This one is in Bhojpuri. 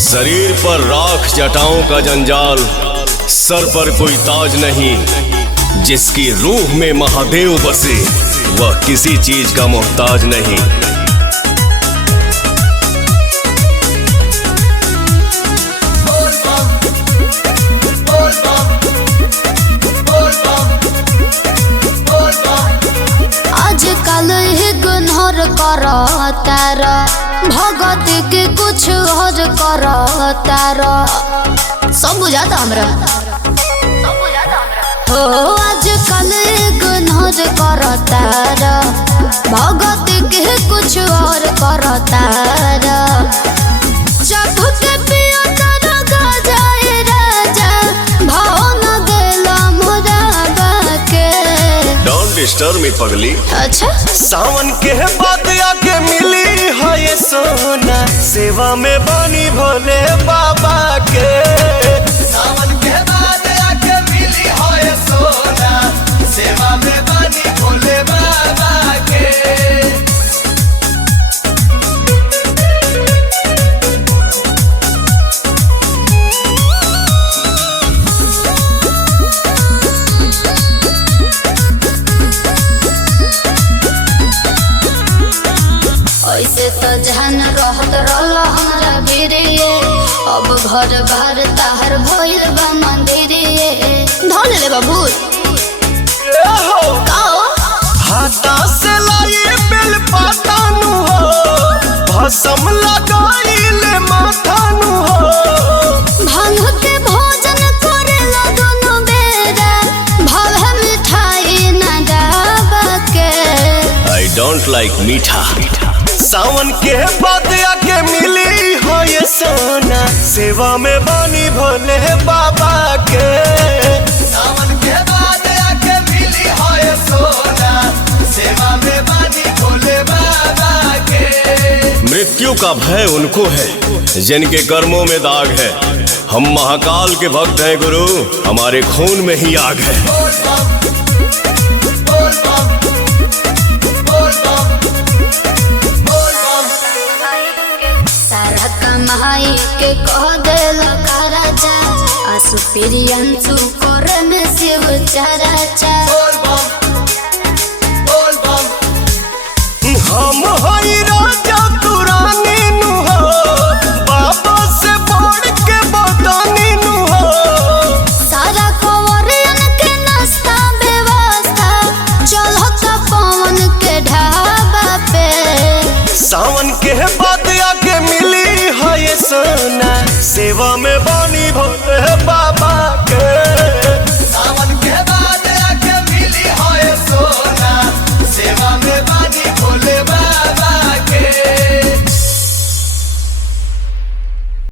शरीर पर राख जटाओं का जंजाल, सर पर कोई ताज नहीं। जिसकी रूह में महादेव बसे वह किसी चीज का मोहताज नहीं। आजकल इग्नोर करो तारा, भगत के कुछ और करो तारा। सब बुझाता हमरा हो। आजकल इग्नोर करो तारा, भगत के कुछ और करो तारा। जब के पियो तारा गजाए राजा, भाव न गेला मोरा बाके। डोंट डिस्टर्ब मी पगली। अच्छा सावन के बाद आके मिली है ये सोना, सेवा में बानी भोले बाबा के। सावन के बाद आके मिली है ये सोना, सेवा में बानी भोले बाबा के। ऐसे तो जहन रहत रहल हमरा बिरिये, अब घर बाहर ताहर भइल बा मंदिरिये। धन ले बाबू काओ हाथा से लाई बेल पाता नु हो, भसम लगाइले माथा नु हो। भांग के भोजन करेला दोनों बेरा, भाव मिठाई न डाबा के। आई डोंट लाइक मीठा। सावन के बाद आके मिली हो ये सोना, सेवा में बानी भोले बाबा के। सावन के बाद आके मिली हो ये सोना, सेवा में बानी भोले बाबा के। मृत्यु का भय उनको है जिनके कर्मों में दाग है। हम महाकाल के भक्त हैं गुरु, हमारे खून में ही आग है। सारा कमाई के कह देल राजा, आसु प्रियंसु करन शिव चराचा। हम हई राजा तू रानी नु हो, बाबा से बढ़ के बदानी नु हो। सारा कवरियन के नाश्ता व्यवस्था, चलत पवन के ढाबा पे। सावन के बाद आके मिली है ये सोना, सेवा में